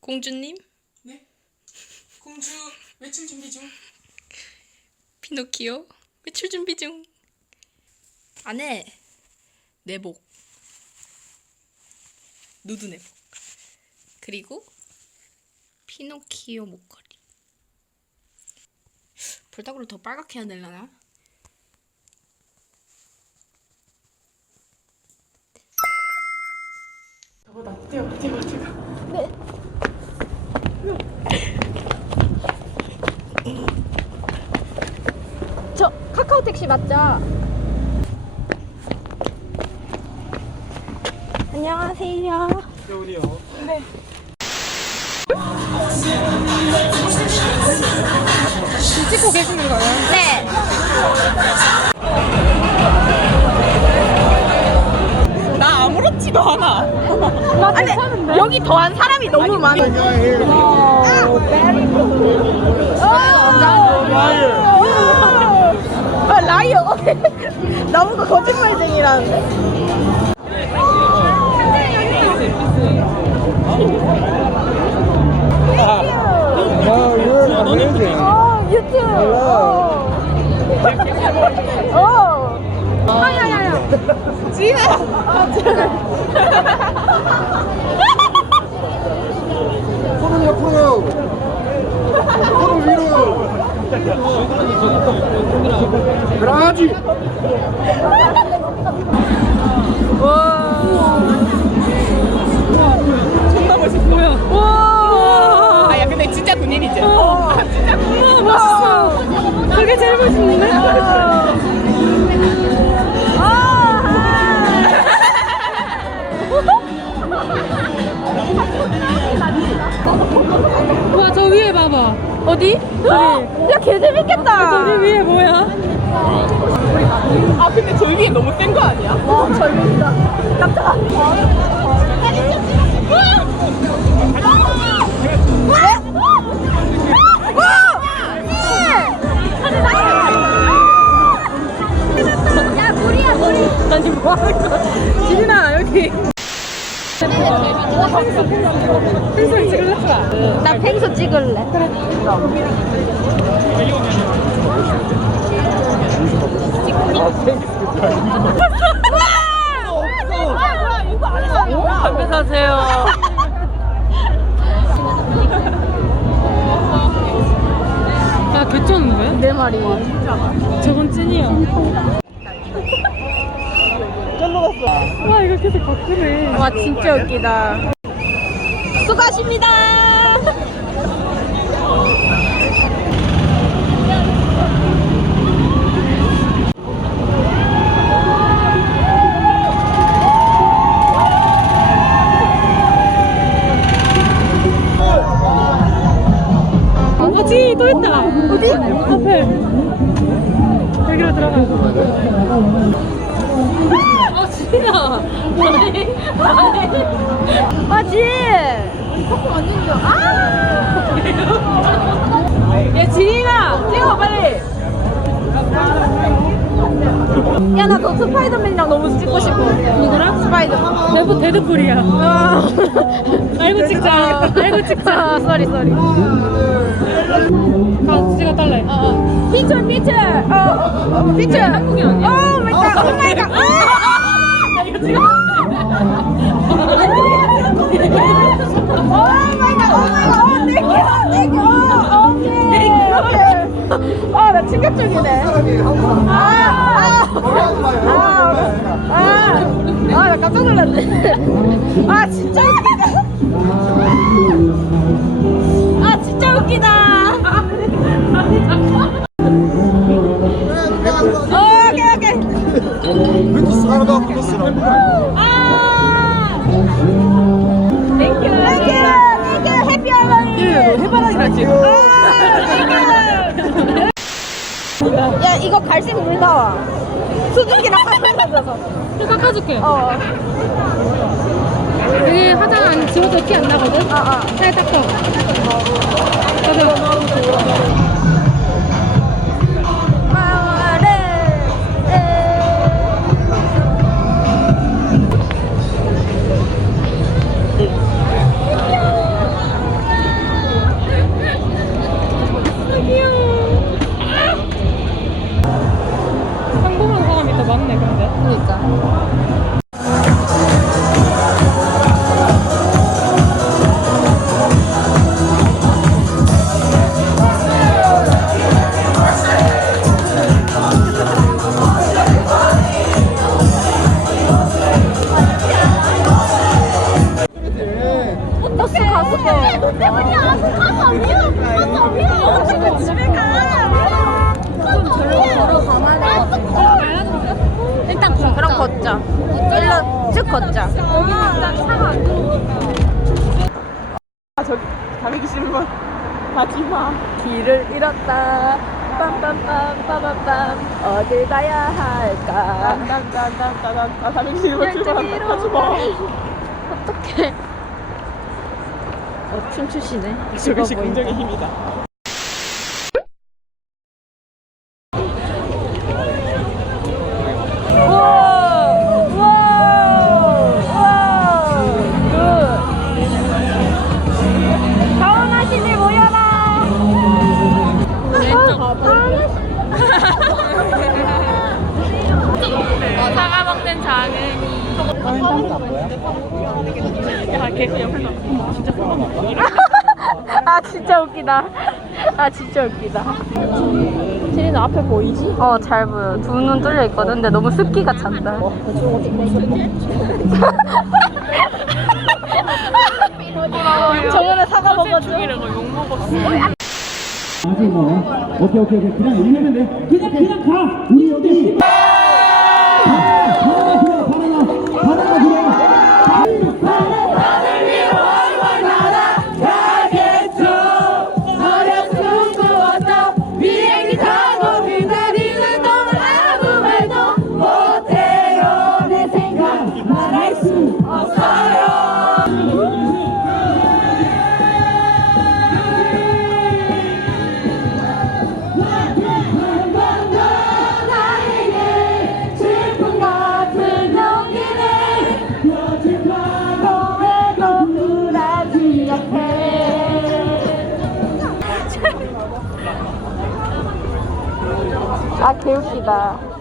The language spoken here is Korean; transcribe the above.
공주님? 네? 공주 외출 준비 중. 피노키오? 외출 준비 중. 안에 내복. 누드 내복. 그리고 피노키오 목걸이. 볼따구를 더 빨갛게 해야 되려나? 저거다. 뛰어, 뛰어, 뛰어. 저 카카오 택시 맞죠? 안녕하세요. 여우리요. 찍고 계시는 거예요? 네. 나 아무렇지도 않아. 아니, 여기 더한 사람이 너무 많아. 아, 라이어. 나보고 거짓말쟁이라는데. You're amazing. 어, 유튜브. 어. 어. 아야야야. 손을 옆으로. 손을 위로. 그라지. 존나 멋있어요. 와. 아, 야, 근데 진짜 군인이지. 어. 진짜 군인. 와, 멋있어. 그게 제일 멋있는데? 와 저 위에 봐봐 어디? 야, 개 재밌겠다. 저기 위에 뭐야? 아, 근데 저 위에 너무 센 거 아니야? 와, 젊은이다. 깜짝아. 뭐 하는 거야? 지민아 여기 펜슬 찍을래? 나 펭수 찍을래. 담배 사세요 야 개쩌는데? 내 말이. 저건 찐이야 와 이거 계속 바꾸네 와, 진짜 웃기다. 수고하십니다. 어지 또 있다 어디? 앞에 여기로 들어가 아 아니 맞지? 커플 완전 좋아. 아! 야 지민아 찍어 빨리 야, 나너 스파이더맨이랑 너무 찍고 싶어. 누구랑? 스파이더. 대부 데드풀이야 알고 찍자 알고 찍자 아, 쏘리, 쏘리. 가 찍어 달래 피처, 피처. 어, 어, 어, 피처. 한국인 아니야? 오 마이 갓, 오 마이 갓. 아. 아, 아, 아, 아, 아. 아, 진짜 웃기다. 아. 어, 오케이, 오케이. Muito sarada haklısın. 아! 땡큐, 땡큐, 땡큐, 해피 할머니. 아, 땡큐. 야, 이거 갈색 물 나와. 수증기랑 깎아줘서. 좀 깎아줄게. 어. 여기 화장 안 지워도 티 안 나거든? 아, 아. 잘 닦아. 맞아. 그러 걷 걷자. 일로 쭉 걷자. 아 저기 다니기 싫은 건 가지 마. 길을 잃었다. 빰빰빰 빠밤빰 어딜 가야 할까? 딴딴딴딴딴 아 다니기 싫은 건 출발한다. 가지 마. 어떡해. 어, 춤추시네. 저것이 긍정의 힘이다. 장은이. 야, 걔그 옆에서 진짜 먹어. 아 진짜 웃기다. 아 진짜 웃기다. 시리는 앞에 보이지? 어 잘 보여. 두 눈 뚫려 있거든. 근데 너무 습기가 찬다. 정연의 사과 먹어줘. 뭐 오케이 오케이 오케이 그냥 이기면 돼 그냥 그냥 가 우리 여기 아 개웃기다